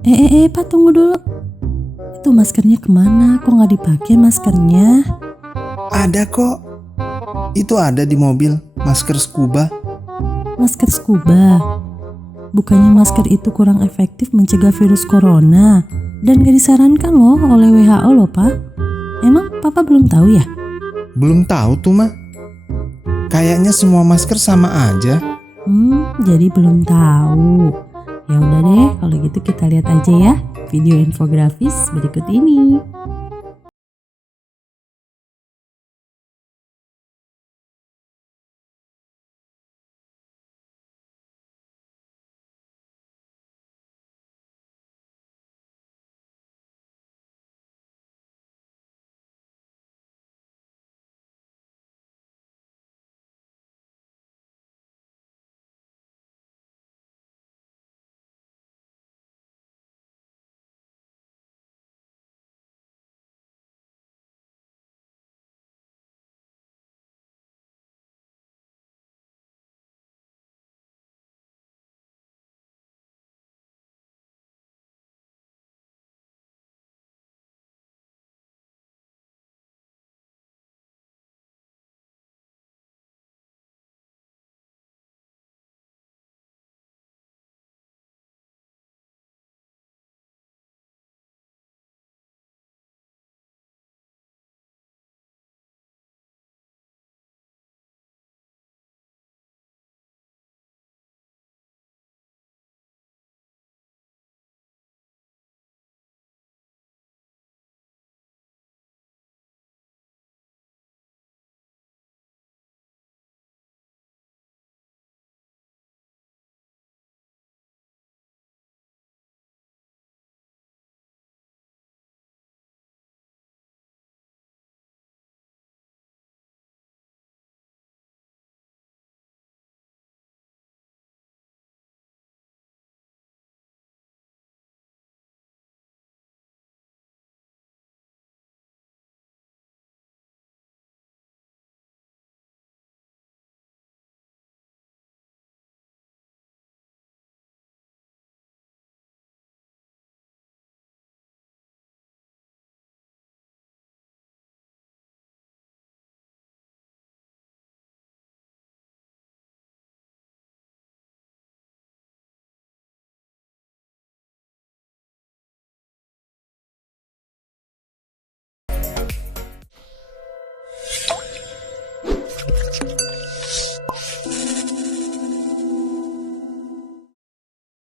Pak, tunggu dulu. Itu maskernya kemana? Kok nggak dipakai maskernya? Ada kok. Itu ada di mobil, masker scuba. Masker scuba? Bukannya masker itu kurang efektif mencegah virus corona dan gak disarankan loh oleh WHO loh, Pak. Emang Papa belum tahu ya? Belum tahu tuh, Ma. Kayaknya semua masker sama aja. Jadi belum tahu. Ya udah deh, kalau gitu kita lihat aja ya video infografis berikut ini.